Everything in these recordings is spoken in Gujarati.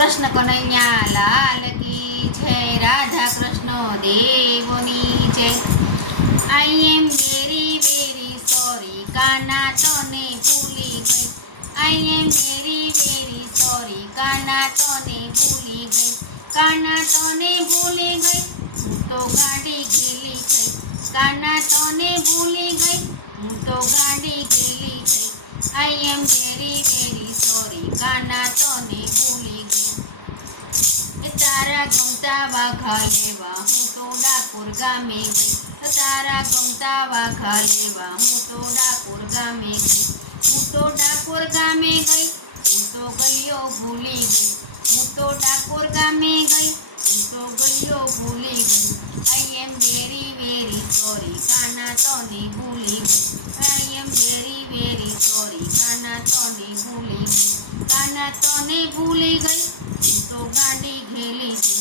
કૃષ્ણ કનૈયા, લાલ કી જય, રાધા કૃષ્ણ, દેવોની જય. I am very very sorry, Kana તને ભૂલી ગઈ. I am very very sorry, Kana તને ભૂલી ગઈ. કાના તને ભૂલી ગઈ તો ગાડી ગેલી ગઈ. કાના તને ભૂલી ગઈ તો ગાડી I am very very sorry Kana તને ભૂલી ગઈ એ તારા ગમતા વાઘા લેવા હું તો ડાકોર ગામે ગઈ તારા ગમતા વાઘા લેવા હું તો ડાકોર ગામે ગઈ હું તો ડાકોર ગામે ગઈ હું તો ગયો ભૂલી ગઈ હું તો ડાકોર ગામે ગઈ હું તો ગયો ભૂલી ગઈ I am very very sorry Kana તને ભૂલી ગઈ I am very very sorry, Kana તને ભૂલી ગઈ, કાના તને ભૂલી ગઈ તો ગાડી ઘેલી છે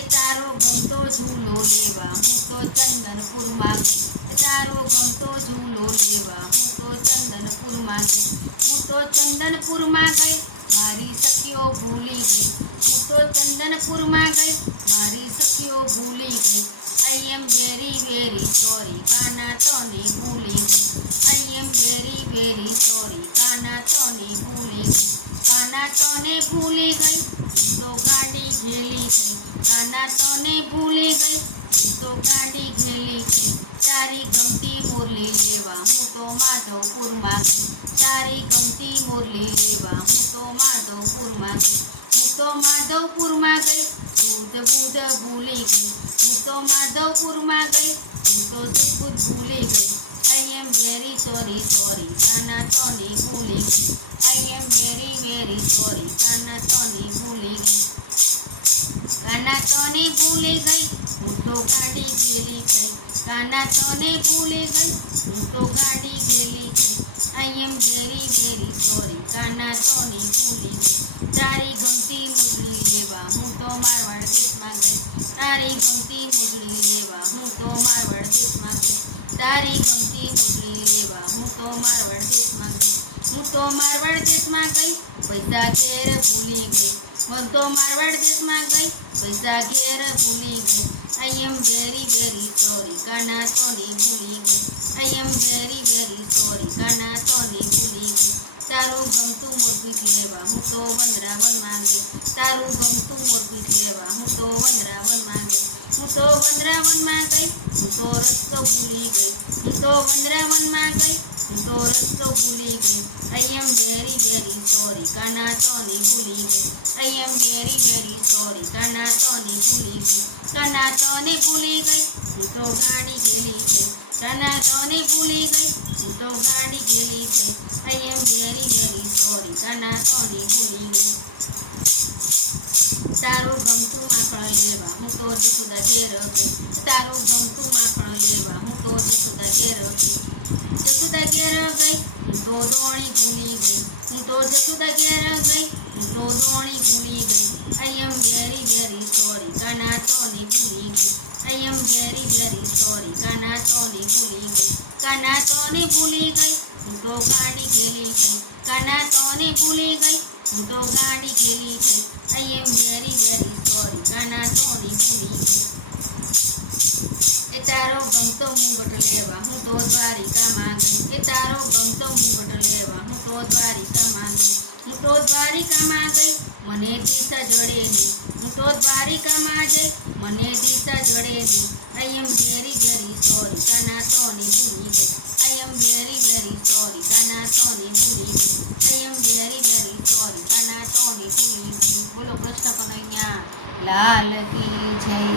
એ તારો ગમતો ઝૂલો લેવા, હું તો ચંદનપુરમાં ગઈ. તારો ગમતો ઝૂલો લેવા, હું તો ચંદનપુરમાં ગઈ. હું તો ચંદનપુરમાં ગઈ, મારી સખીઓ ભૂલી ગઈ. હું તો ચંદનપુરમાં ગઈ, મારી સખીઓ ભૂલી ગઈ. I am very very sorry Kana તને ભૂલી ગઈ I am very very sorry Kana તને ભૂલી ગઈ કાના તને ભૂલી ગઈ તો ગાડી ઘેલી ગઈ કાના તને ભૂલી ગઈ તો ગાડી ઘેલી ગઈ તારી ગમતી મુરલી લેવા હું તો માધવપુરમાં ગઈ તારી ગમતી મુરલી લેવા હું તો માધવપુરમાં ગઈ હું તો માધવપુરમાં ગઈ દૂધ બૂધ ભૂલી ગઈ હું તો માધવપુરમાં ગઈ હું તો દૂધ ભૂલી ગઈ I am very sorry sorry Kana તને ભૂલી ગઈ I am very very sorry Kana તને ભૂલી ગઈ કાના તને ભૂલી ગઈ હું તો ગાડી ગેલી ગઈ કાના તને ભૂલી ગઈ હું તો ગાડી ગેલી ગઈ I am very very sorry Kana તને ભૂલી ગઈ તારી તારી ગમતી મુરલી લેવા, હું તો મારવાડ દેશમાં તારી ગમતી મુરલી લેવા, હું તો મારવાડ દેશમાં હું તો મારવાડ દેશમાં ગઈ, પૈસા ઘેર ભૂલી ગઈ. હું તો મારવાડ દેશમાં ગઈ, પૈસા ઘેર ભૂલી ગઈ. I am very very sorry Kana તોની ભૂલી ગઈ. I am very very sorry Kana તોની ભૂલી ગઈ. તારું ગમતું મોરબી લેવા હું તો વંદરાવનમાં ગઈ તારું ગમતું મોરબી લેવા હું તો વંદરાવનમાં ગઈ હું તો વંદરાવનમાં ગઈ હું તો રસ્તો ભૂલી ગઈ હું તો વંદરાવનમાં ગઈ હું તો રસ્તો ભૂલી ગઈ I am very very sorry Kana તને ભૂલી ગઈ I am very very sorry Kana તને ભૂલી ગઈ કાના તને ભૂલી ગઈ હું તો ગાડી ગેલી ગઈ કાના તને ભૂલી ગઈ હું તો ગાડી ગેલી છે I am very very sorry તને ભૂલી ગઈ તારું ગમતું માખણ લેવા હું તો જસુદા ઘેર તારું ગમતું માખણ લેવા હું તો જસુદા ઘેર જસુદા ઘેર ગઈ તો દોણી ભૂલી ગઈ હું તો જસુદા ઘેર ગઈ તો દોણી ભૂલી ગઈ I am very very sorry તને ભૂલી ગઈ I am very very sorry તને ભૂલી ગઈ કાના તને ભૂલી ગઈ હું તો ગાડી ગેલી ગઈ કાના તને ભૂલી ગઈ હું તો ગાડી ગેલી ગઈ I am very very sorry Kana તને ભૂલી ગઈ. એ તારો ગમતો મુંગટ લેવા, હું તો દ્વારિકામાં ગઈ એ તારો ગમતો મુંગટ લેવા, હું તો દ્વારિકામાં ગઈ હું તો દ્વારિકામાં ગઈ મને દિશા જોડે હું તો દ્વારિકામાં જઈ મને દિશા જોડે I am very very sorry Kana તને ભૂલી ગઈ. I am very very sorry Kana તને ભૂલી ગઈ. I am very very sorry Kana તને ભૂલી ગઈ. બોલો કૃષ્ણ કનૈયા લાલ કી જય.